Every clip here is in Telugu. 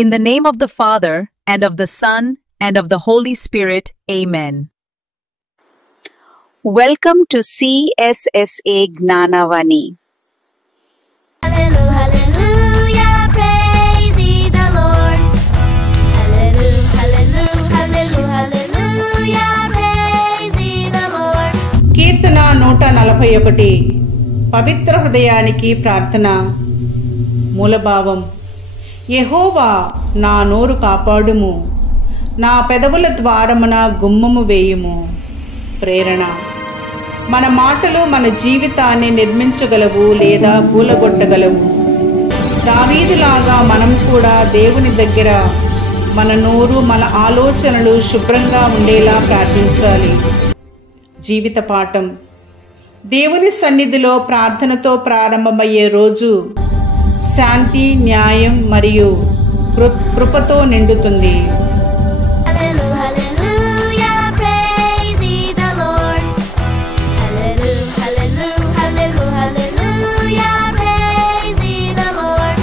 In the name of the Father, and of the Son, and of the Holy Spirit. Amen. Welcome to CSSA Gnanavani. Hallelujah, hallelujah, praise ye the Lord. Hallelujah, hallelujah, hallelujah, praise ye the Lord. కీర్తన 141 పవిత్ర హృదయానికి ప్రార్థన. మూలభావం. యెహోవా నా నోరు కాపాడుము, నా పెదవుల ద్వారమున గుమ్మము వేయుము. ప్రేరణ. మన మాటలు మన జీవితాన్ని నిర్మించగలవు లేదా కూలగొట్టగలవు. దావీదులాగా మనం కూడా దేవుని దగ్గర మన నోరు, మన ఆలోచనలు శుభ్రంగా ఉండేలా ప్రార్థించాలి. జీవిత పాఠం. దేవుని సన్నిధిలో ప్రార్థనతో ప్రారంభమయ్యే రోజు శాంతి, న్యాయం మరియు కృపతో నిండుతుంది. Hallelujah, hallelujah, praise ye the Lord. Hallelujah, hallelujah, hallelujah, praise ye the Lord.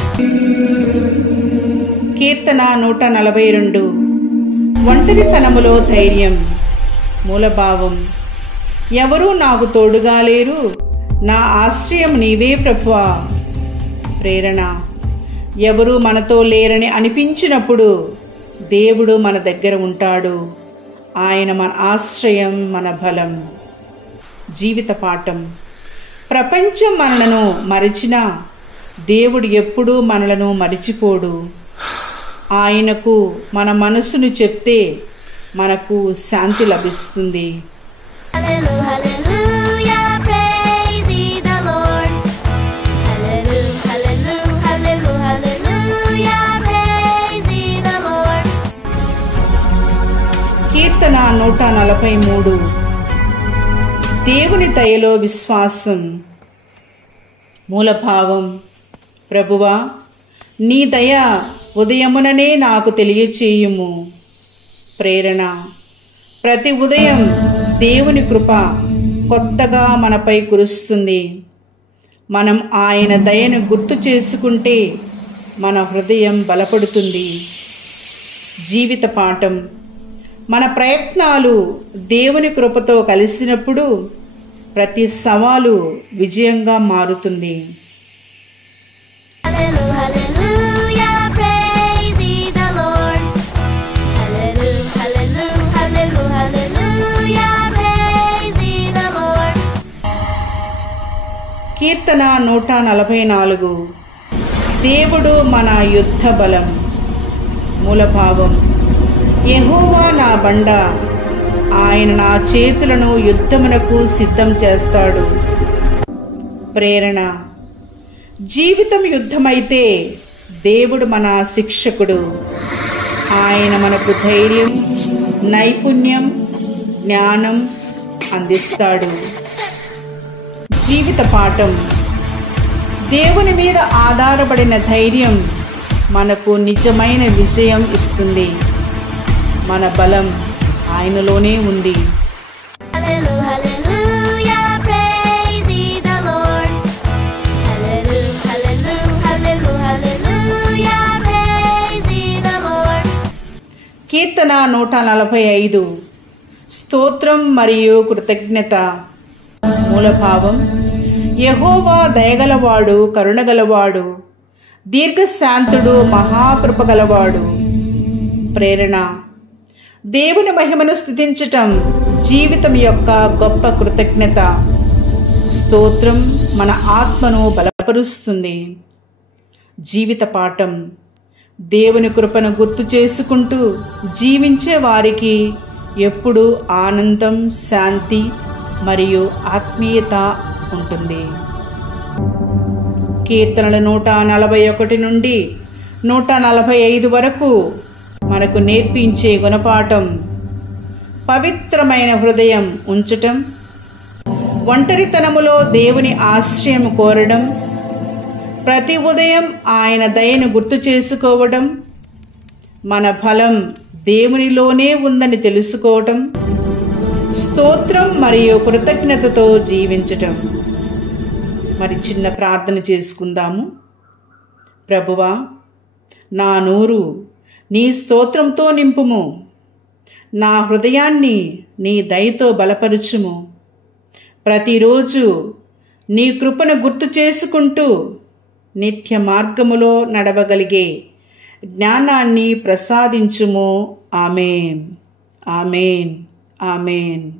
కీర్తన 142 ఒంటరితనములో ధైర్యం. మూలభావం. ఎవరూ నాకు తోడుగా లేరు, నా ఆశ్రయం నీవే ప్రభువా. ప్రేరణ. ఎవరూ మనతో లేరని అనిపించినప్పుడు దేవుడు మన దగ్గర ఉంటాడు. ఆయన మన ఆశ్రయం, మన బలం. జీవిత పాఠం. ప్రపంచం మనలను మరిచినా దేవుడు ఎప్పుడూ మనలను మరిచిపోడు. ఆయనకు మన మనసును చెప్తే మనకు శాంతి లభిస్తుంది. Hallelujah, hallelujah, praise ye the Lord. Hallelujah, hallelujah, hallelujah, praise ye the Lord. కీర్తన 143 దేవుని దయలో విశ్వాసం. మూలభావం. ప్రభువా, నీ దయ ఉదయముననే నాకు తెలియచేయుము. ప్రేరణ. ప్రతి ఉదయం దేవుని కృప కొత్తగా మనపై కురుస్తుంది. మనం ఆయన దయను గుర్తు చేసుకుంటే మన హృదయం బలపడుతుంది. జీవిత పాఠం. మన ప్రయత్నాలు దేవుని కృపతో కలిసినప్పుడు ప్రతి సవాలు విజయంగా మారుతుంది. Hallelujah, hallelujah, praise ye the Lord. Hallelujah, hallelujah, hallelujah, praise ye the Lord. కీర్తన 144 దేవుడు మన యుద్ధ బలం. మూలభావం. యెహోవా నా బండ, ఆయన నా చేతులను యుద్ధమునకు సిద్ధం చేస్తాడు. ప్రేరణ. జీవితం యుద్ధమైతే దేవుడు మన శిక్షకుడు. ఆయన మనకు ధైర్యం, నైపుణ్యం, జ్ఞానం అందిస్తాడు. జీవిత పాఠం. దేవుని మీద ఆధారపడిన ధైర్యం మనకు నిజమైన విజయం ఇస్తుంది. మన బలం ఆయనలోనే ఉంది. Hallelujah, hallelujah, praise ye the Lord. Hallelujah, hallelujah, hallelujah, praise ye the Lord. కీర్తన 145 స్తోత్రం మరియు కృతజ్ఞత. మూలభావం. యెహోవా దయగలవాడు, కరుణగలవాడు, దీర్ఘశాంతుడు, మహాకృపగలవాడు. ప్రేరణ. దేవుని మహిమను స్తుతించటం జీవితం యొక్క గొప్ప కృతజ్ఞత. స్తోత్రం మన ఆత్మను బలపరుస్తుంది. జీవిత పాఠం. దేవుని కృపను గుర్తు చేసుకుంటూ జీవించే వారికి ఎప్పుడూ ఆనందం, శాంతి మరియు ఆత్మీయత ఉంటుంది. కీర్తనలు 141 నుండి 145 వరకు మనకు నేర్పించే గుణపాఠం. పవిత్రమైన హృదయం ఉంచటం, ఒంటరితనములో దేవుని ఆశ్రయం కోరడం, ప్రతి ఉదయం ఆయన దయను గుర్తు చేసుకోవడం, మన బలం దేవునిలోనే ఉందని తెలుసుకోవటం, స్తోత్రం మరియు కృతజ్ఞతతో జీవించటం. మరి చిన్న ప్రార్థన చేసుకుందాము. ప్రభువా, నా నోరు నీ స్తోత్రంతో నింపుము. నా హృదయాన్ని నీ దయతో బలపరుచుము. ప్రతిరోజు నీ కృపను గుర్తు చేసుకుంటూ నిత్య మార్గములో నడవగలిగే జ్ఞానాన్ని ప్రసాదించుము. ఆమేన్, ఆమేన్, ఆమేన్.